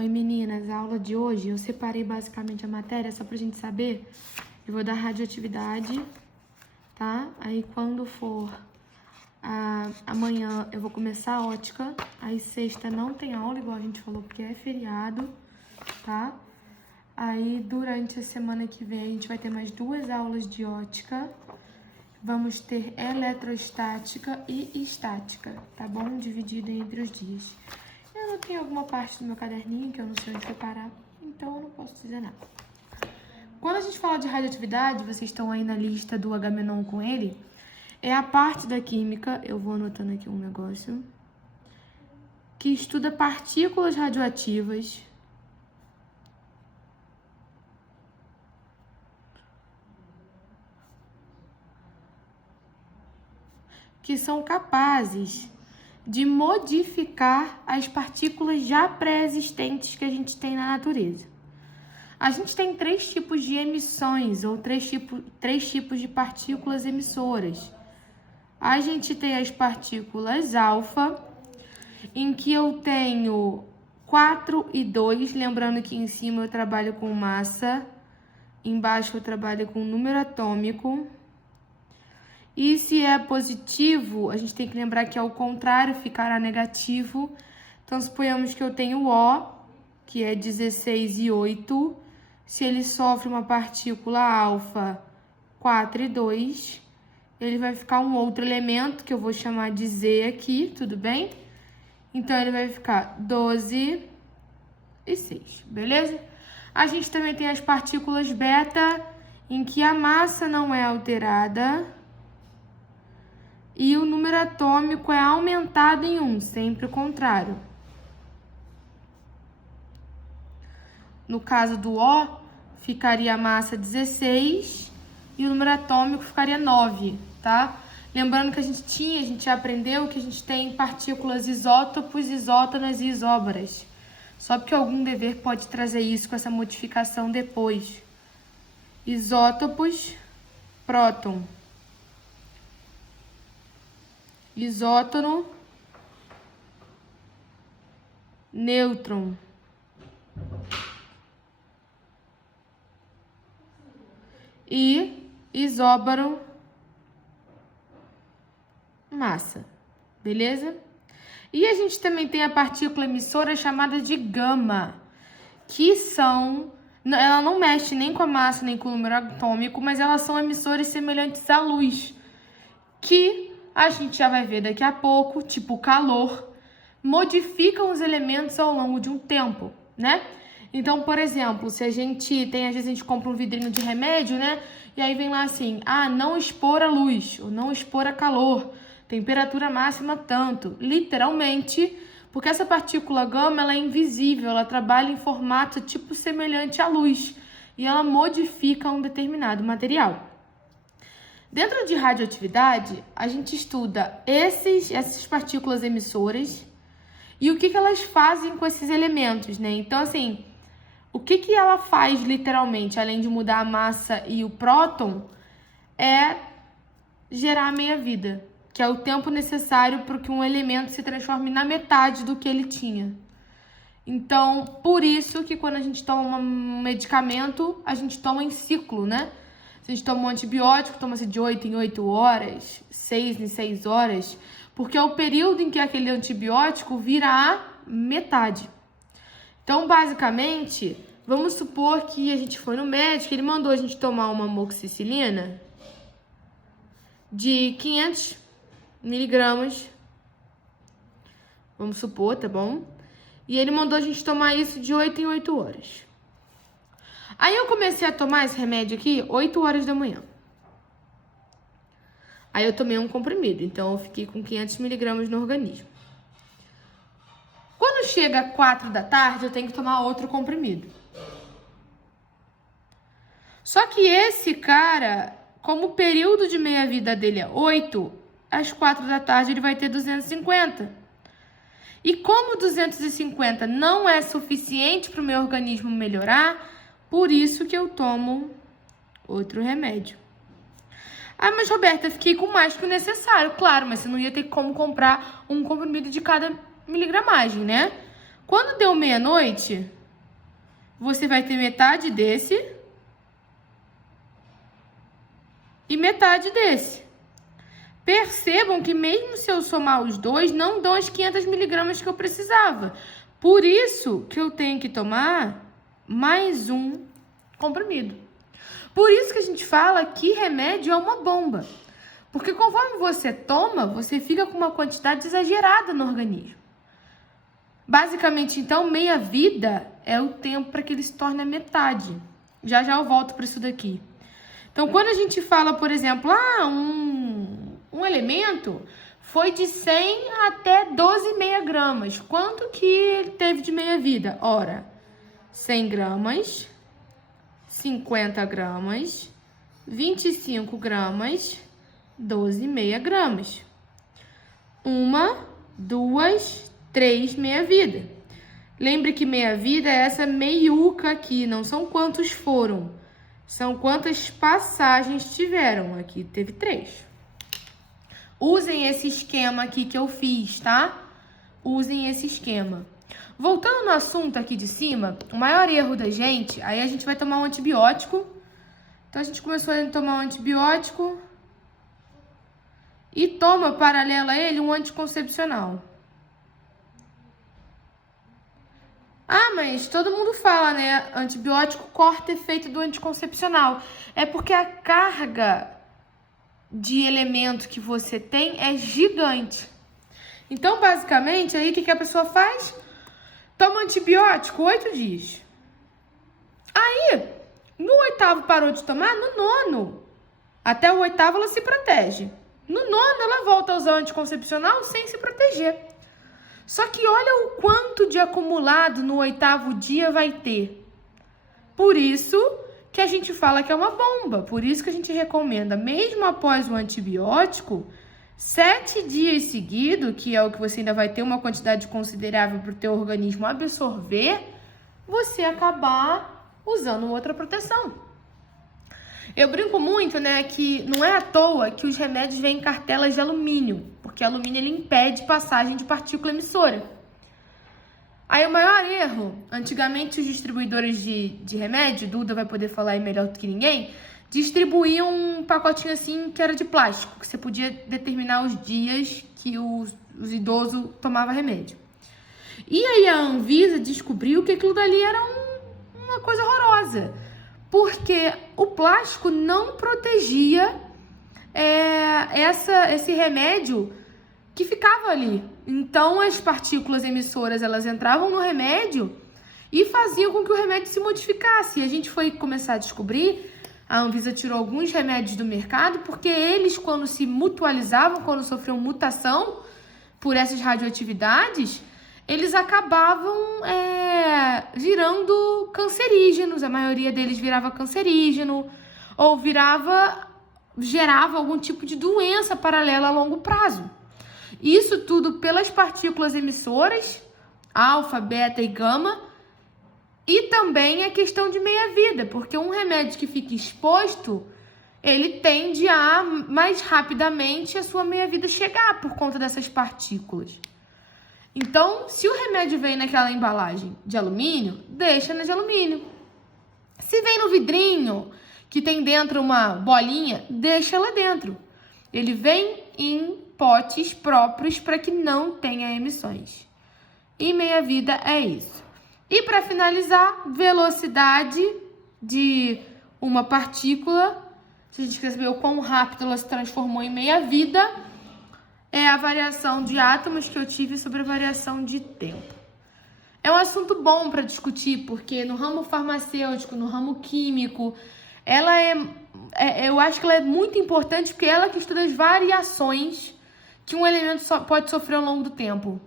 Oi meninas, a aula de hoje eu separei basicamente a matéria só pra gente saber. Eu vou dar radioatividade, tá? Aí quando for amanhã eu vou começar a ótica. Aí sexta não tem aula, igual a gente falou, porque é feriado, tá? Aí durante a semana que vem a gente vai ter mais 2 aulas de ótica. Vamos ter eletrostática e estática, tá bom? Dividido entre os dias. Eu não tenho alguma parte do meu caderninho que eu não sei onde separar, então eu não posso dizer nada. Quando a gente fala de radioatividade, vocês estão aí na lista do Agamenon com ele, é a parte da química, eu vou anotando aqui um negócio, que estuda partículas radioativas, que são capazes de modificar as partículas já pré-existentes que a gente tem na natureza. A gente tem 3 tipos de emissões, ou 3 tipos de partículas emissoras. A gente tem as partículas alfa, em que eu tenho 4 e 2, lembrando que em cima eu trabalho com massa, embaixo eu trabalho com número atômico. E se é positivo, a gente tem que lembrar que ao contrário ficará negativo. Então, suponhamos que eu tenho O, que é 16 e 8. Se ele sofre uma partícula alfa 4 e 2, ele vai ficar um outro elemento, que eu vou chamar de Z aqui, tudo bem? Então, ele vai ficar 12 e 6, beleza? A gente também tem as partículas beta, em que a massa não é alterada e o número atômico é aumentado em 1, sempre o contrário. No caso do O, ficaria a massa 16 e o número atômico ficaria 9, tá? Lembrando que a gente já aprendeu que a gente tem partículas isótopos, isótonas e isóbaras. Só porque algum dever pode trazer isso com essa modificação depois. Isótopos, próton. Isótono, nêutron. E isóbaro, massa, beleza? E a gente também tem a partícula emissora chamada de gama, que ela não mexe nem com a massa nem com o número atômico, mas elas são emissores semelhantes à luz, que a gente já vai ver daqui a pouco, tipo calor, modificam os elementos ao longo de um tempo, né? Então, por exemplo, se a gente tem, às vezes a gente compra um vidrinho de remédio, né? E aí vem lá assim, não expor a luz, ou não expor a calor, temperatura máxima tanto, literalmente, porque essa partícula gama, ela é invisível, ela trabalha em formato tipo semelhante à luz, e ela modifica um determinado material. Dentro de radioatividade, a gente estuda essas partículas emissoras e o que elas fazem com esses elementos, né? Então, assim, o que ela faz literalmente, além de mudar a massa e o próton, é gerar a meia-vida, que é o tempo necessário para que um elemento se transforme na metade do que ele tinha. Então, por isso que quando a gente toma um medicamento, a gente toma em ciclo, né? Se a gente toma um antibiótico, toma-se de 8 em 8 horas, 6 em 6 horas, porque é o período em que aquele antibiótico vira a metade. Então, basicamente, vamos supor que a gente foi no médico, ele mandou a gente tomar uma amoxicilina de 500 miligramas, vamos supor, tá bom? E ele mandou a gente tomar isso de 8 em 8 horas. Aí eu comecei a tomar esse remédio aqui 8 horas da manhã. Aí eu tomei um comprimido, então eu fiquei com 500 miligramas no organismo. Quando chega 4 da tarde, eu tenho que tomar outro comprimido. Só que esse cara, como o período de meia-vida dele é 8, às 4 da tarde ele vai ter 250. E como 250 não é suficiente para o meu organismo melhorar, por isso que eu tomo outro remédio. Mas Roberta, eu fiquei com mais que o necessário. Claro, mas você não ia ter como comprar um comprimido de cada miligramagem, né? Quando deu meia-noite, você vai ter metade desse e metade desse. Percebam que mesmo se eu somar os dois, não dão as 500 miligramas que eu precisava. Por isso que eu tenho que tomar mais um comprimido. Por isso que a gente fala que remédio é uma bomba. Porque conforme você toma, você fica com uma quantidade exagerada no organismo. Basicamente, então, meia vida é o tempo para que ele se torne a metade. Já eu volto para isso daqui. Então, quando a gente fala, por exemplo, um elemento foi de 100 até 12,5 gramas. Quanto que ele teve de meia vida? Ora, 100 gramas, 50 gramas, 25 gramas, 12,5 gramas. 1, 2, 3 meia-vida. Lembre que meia-vida é essa meiuca aqui, não são quantos foram, são quantas passagens tiveram. Aqui teve 3. Usem esse esquema aqui que eu fiz, tá? Usem esse esquema. Voltando no assunto aqui de cima, o maior erro da gente, aí a gente vai tomar um antibiótico. Então, a gente começou a tomar um antibiótico e toma, paralelo a ele, um anticoncepcional. Ah, mas todo mundo fala, né? Antibiótico corta efeito do anticoncepcional. É porque a carga de elemento que você tem é gigante. Então, basicamente, aí o que a pessoa faz? Toma antibiótico 8 dias. Aí, no 8º parou de tomar, no 9º. Até o 8º ela se protege. No 9º ela volta a usar o anticoncepcional sem se proteger. Só que olha o quanto de acumulado no 8º dia vai ter. Por isso que a gente fala que é uma bomba. Por isso que a gente recomenda, mesmo após o antibiótico, 7 dias seguidos, que é o que você ainda vai ter uma quantidade considerável para o teu organismo absorver, você acabar usando outra proteção. Eu brinco muito, né, que não é à toa que os remédios vêm em cartelas de alumínio, porque o alumínio ele impede passagem de partícula emissora. Aí o maior erro, antigamente os distribuidores de remédio, Duda vai poder falar aí melhor do que ninguém, distribuíam um pacotinho assim que era de plástico, que você podia determinar os dias que os idosos tomavam remédio. E aí a Anvisa descobriu que aquilo dali era uma coisa horrorosa, porque o plástico não protegia esse remédio que ficava ali. Então, as partículas emissoras, elas entravam no remédio e faziam com que o remédio se modificasse. E a gente foi começar a descobrir, a Anvisa tirou alguns remédios do mercado, porque eles, quando se mutualizavam, quando sofriam mutação por essas radioatividades, eles acabavam virando cancerígenos. A maioria deles virava cancerígeno ou gerava algum tipo de doença paralela a longo prazo. Isso tudo pelas partículas emissoras, alfa, beta e gama, e também a questão de meia-vida, porque um remédio que fica exposto, ele tende a mais rapidamente a sua meia-vida chegar por conta dessas partículas. Então, se o remédio vem naquela embalagem de alumínio, deixa na de alumínio. Se vem no vidrinho, que tem dentro uma bolinha, deixa lá dentro. Ele vem em potes próprios para que não tenha emissões. E meia-vida é isso. E para finalizar, velocidade de uma partícula, se a gente quer saber o quão rápido ela se transformou em meia-vida, é a variação de átomos que eu tive sobre a variação de tempo. É um assunto bom para discutir, porque no ramo farmacêutico, no ramo químico, eu acho que ela é muito importante, porque ela que estuda as variações que um elemento pode sofrer ao longo do tempo.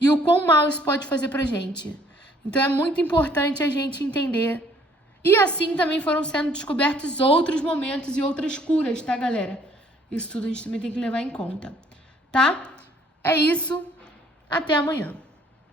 E o quão mal isso pode fazer pra gente. Então é muito importante a gente entender. E assim também foram sendo descobertos outros momentos e outras curas, tá, galera? Isso tudo a gente também tem que levar em conta, tá? É isso. Até amanhã.